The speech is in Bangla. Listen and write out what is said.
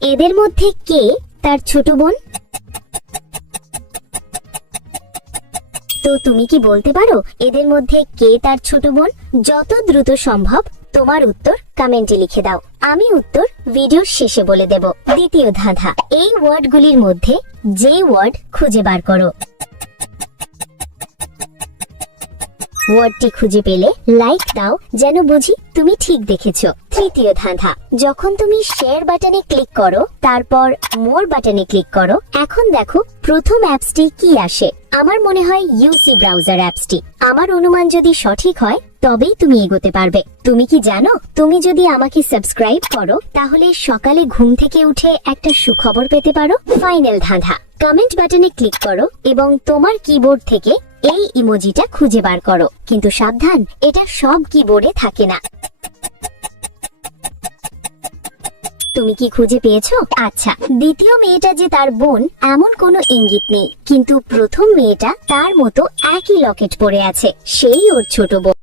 এদের মধ্যে কে তার ছোট বোন? তো তুমি কি বলতে পারো এদের মধ্যে কে তার ছোট বোন? যত দ্রুত সম্ভব তোমার উত্তর কমেন্টে লিখে দাও। আমি উত্তর ভিডিওর শেষে বলে দেব। দ্বিতীয় ধাঁধা, এই ওয়ার্ডগুলির মধ্যে যে ওয়ার্ড খুঁজে বার করো। ওয়ার্ডটি খুঁজে পেলে লাইক দাও, যেন বুঝি তুমি ঠিক দেখেছো। তৃতীয় ধাঁধা, যখন তুমি শেয়ার বাটনে ক্লিক করো তারপর মোর বাটনে ক্লিক করো, এখন দেখো প্রথম অ্যাপসটি কি আসে। আমার মনে হয় ইউসি ব্রাউজার অ্যাপসটি। আমার অনুমান যদি সঠিক হয় তবেই তুমি এগোতে পারবে। তুমি কি জানো, তুমি যদি আমাকে সাবস্ক্রাইব করো তাহলে সকালে ঘুম থেকে উঠে একটা সুখবর পেতে পারো। ফাইনাল ধাঁধা, কমেন্ট বাটনে ক্লিক করো এবং তোমার কিবোর্ড থেকে এই ইমোজিটা খুঁজে বার করো, কিন্তু সাবধান, এটা সব কিবোর্ডে থাকে না। তুমি কি খুঁজে পেয়েছো? আচ্ছা, দ্বিতীয় মেয়েটা যে তার বোন এমন কোনো ইঙ্গিত নেই, কিন্তু প্রথম মেয়েটা তার মতো একই লকেট পরে আছে, সেই ওর ছোট বোন।